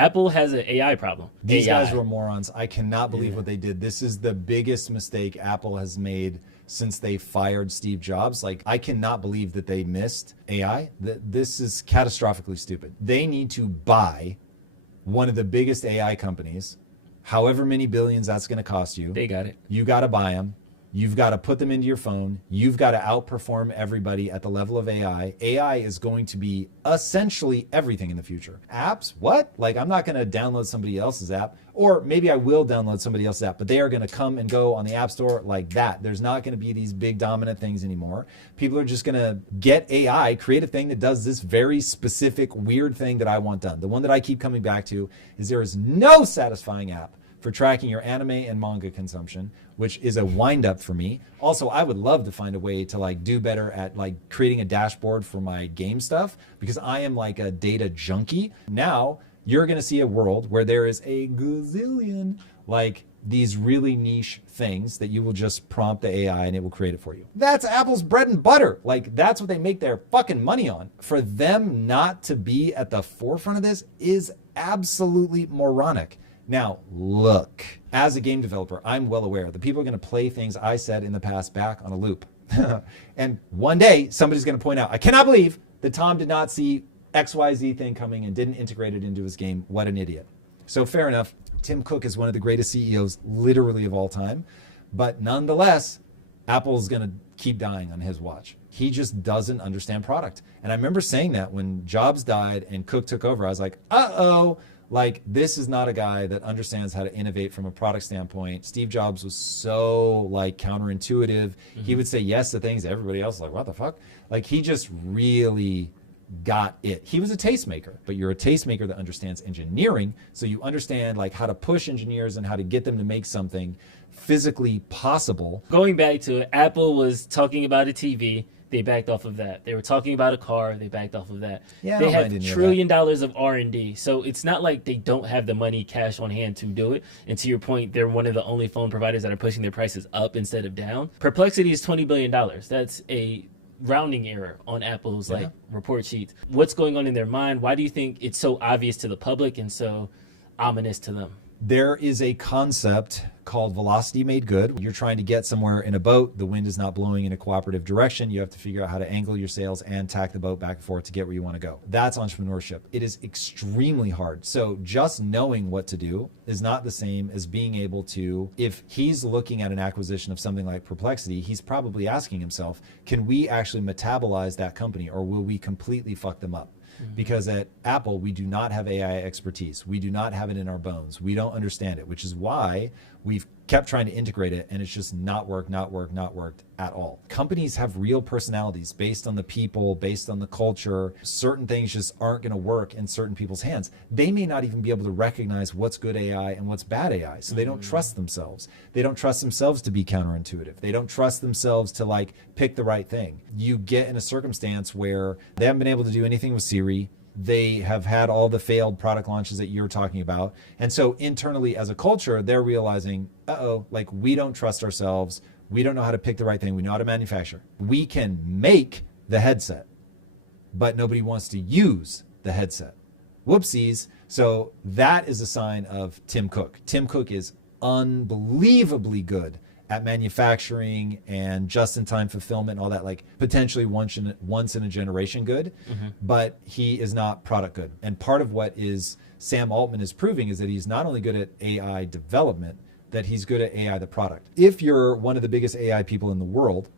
Apple has an AI problem. These AI. guys were morons. I cannot believe what they did. This is the biggest mistake Apple has made since they fired Steve Jobs. Like, I cannot believe that they missed AI. This is catastrophically stupid. They need to buy one of the biggest AI companies, however many billions that's going to cost you. They got it. You got to buy them. You've got to put them into your phone. You've got to outperform everybody at the level of AI. AI is going to be essentially everything in the future. Apps? What? Like, I'm not going to download somebody else's app, or maybe I will download somebody else's app, but they are going to come and go on the App Store like that. There's not going to be these big dominant things anymore. People are just going to get AI, create a thing that does this very specific weird thing that I want done. The one that I keep coming back to is there is no satisfying app for tracking your anime and manga consumption, which is a wind up for me. Also, I would love to find a way to like do better at like creating a dashboard for my game stuff, because I am like a data junkie. Now you're going to see a world where there is a gazillion like these really niche things that you will just prompt the AI and it will create it for you. That's Apple's bread and butter. Like, that's what they make their fucking money on. For them not to be at the forefront of this is absolutely moronic. Now, look, as a game developer, I'm well aware that people are going to play things I said in the past back on a loop. And one day, somebody's going to point out, I cannot believe that Tom did not see XYZ thing coming and didn't integrate it into his game. What an idiot. So fair enough. Tim Cook is one of the greatest CEOs literally of all time. But nonetheless, Apple's going to keep dying on his watch. He just doesn't understand product. And I remember saying that when Jobs died and Cook took over, I was like, uh-oh. Like, this is not a guy that understands how to innovate from a product standpoint. Steve Jobs was so like counterintuitive. He would say yes to things everybody else was like, what the fuck? Like, he just really got it. He was a tastemaker, but you're a tastemaker that understands engineering. So you understand like how to push engineers and how to get them to make something physically possible. Going back to it, Apple was talking about a TV. They backed off of that. They were talking about a car. They backed off of that. Yeah, they have $1 trillion of R&D. So it's not like they don't have the money cash on hand to do it. And to your point, they're one of the only phone providers that are pushing their prices up instead of down. Perplexity is $20 billion. That's a rounding error on Apple's like report sheets. What's going on in their mind? Why do you think it's so obvious to the public and so ominous to them? There is a concept called velocity made good. You're trying to get somewhere in a boat. The wind is not blowing in a cooperative direction. You have to figure out how to angle your sails and tack the boat back and forth to get where you want to go. That's entrepreneurship. It is extremely hard. So just knowing what to do is not the same as being able to, if he's looking at an acquisition of something like Perplexity, he's probably asking himself, can we actually metabolize that company, or will we completely fuck them up? Because at Apple, we do not have AI expertise. We do not have it in our bones. We don't understand it, which is why we've kept trying to integrate it, and it's just not worked at all. Companies have real personalities based on the people, based on the culture. Certain things just aren't going to work in certain people's hands. They may not even be able to recognize what's good AI and what's bad AI, so they don't trust themselves. They don't trust themselves to be counterintuitive. They don't trust themselves to like pick the right thing. You get in a circumstance where they haven't been able to do anything with Siri. They have had all the failed product launches that you're talking about. And so internally as a culture, they're realizing, like, we don't trust ourselves. We don't know how to pick the right thing. We know how to manufacture. We can make the headset, but nobody wants to use the headset. Whoopsies. So that is a sign of Tim Cook. Tim Cook is unbelievably good at manufacturing and just-in-time fulfillment and all that, like potentially once in a generation good, but he is not product good. And part of what is Sam Altman is proving is that he's not only good at AI development, that he's good at AI the product. If you're one of the biggest AI people in the world,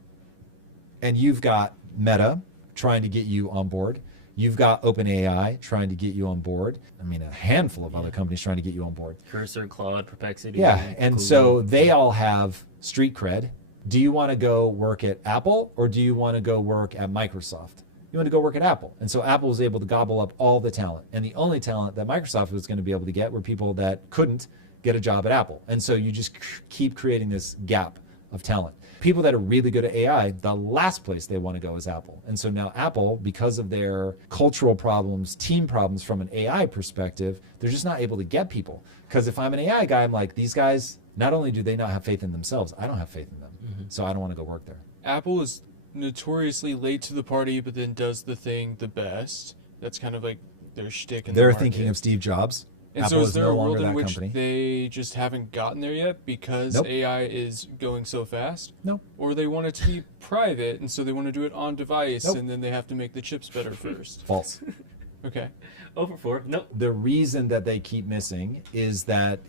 and you've got Meta trying to get you on board, you've got OpenAI trying to get you on board. I mean, a handful of other companies trying to get you on board. Cursor, Claude, Perplexity. Yeah, and so they all have street cred. Do you want to go work at Apple, or do you want to go work at Microsoft? You want to go work at Apple. And so Apple was able to gobble up all the talent. And the only talent that Microsoft was going to be able to get were people that couldn't get a job at Apple. And so you just keep creating this gap of talent. People that are really good at AI, the last place they want to go is Apple. And so now Apple, because of their cultural problems, team problems from an AI perspective, they're just not able to get people. Because if I'm an AI guy, I'm like, these guys, not only do they not have faith in themselves, I don't have faith in them. So I don't want to go work there. Apple is notoriously late to the party, but then does the thing the best. That's kind of like their shtick in the They're market. thinking of Steve Jobs. And Apple so is is there no a world longer in that which company. they just haven't gotten there yet because Nope. AI is going so fast? No. Or they want it to be private, and so they want to do it on device, Nope. and then they have to make the chips better first. False. Okay. Over 4. Nope. The reason that they keep missing is that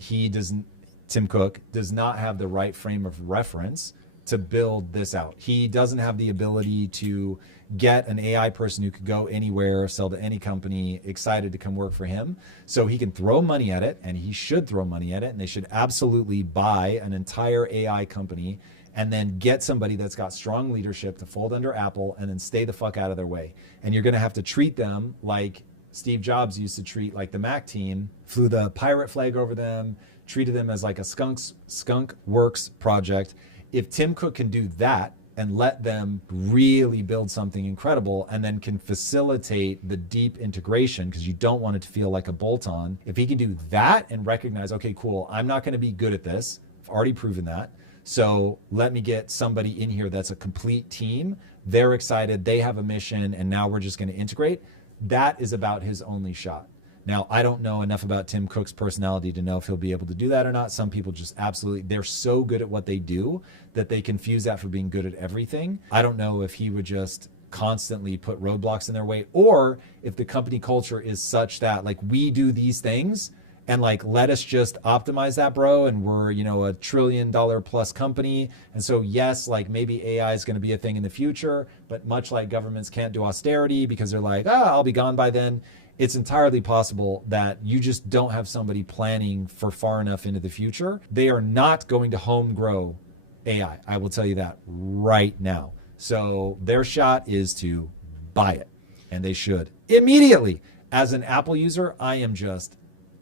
Tim Cook does not have the right frame of reference to build this out. He doesn't have the ability to get an AI person who could go anywhere, sell to any company, excited to come work for him. So he can throw money at it, and he should throw money at it, and they should absolutely buy an entire AI company and then get somebody that's got strong leadership to fold under Apple and then stay the fuck out of their way. And you're going to have to treat them like Steve Jobs used to treat like the Mac team, flew the pirate flag over them, treated them as like a skunk works project. If Tim Cook can do that and let them really build something incredible and then can facilitate the deep integration, because you don't want it to feel like a bolt-on. If he can do that and recognize, okay, cool, I'm not going to be good at this. I've already proven that. So let me get somebody in here that's a complete team. They're excited. They have a mission. And now we're just going to integrate. That is about his only shot. Now, I don't know enough about Tim Cook's personality to know if he'll be able to do that or not. Some people just absolutely, they're so good at what they do that they confuse that for being good at everything. I don't know if he would just constantly put roadblocks in their way, or if the company culture is such that like we do these things and like let us just optimize that, bro, and we're, you know, $1 trillion plus company. And so yes, like maybe AI is going to be a thing in the future, but much like governments can't do austerity because they're like, I'll be gone by then. It's entirely possible that you just don't have somebody planning for far enough into the future. They are not going to home grow AI. I will tell you that right now. So their shot is to buy it, and they should immediately. As an Apple user, I am just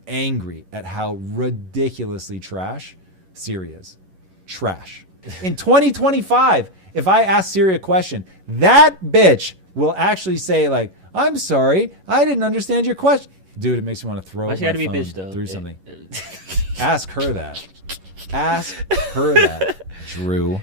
angry at how ridiculously trash Siri is. Trash. In 2025, if I ask Siri a question, that bitch will actually say like, I'm sorry, I didn't understand your question. Dude, it makes me want to throw Why up she my gotta be a phone bitch, though? through something. Ask her that. Ask her that, Drew.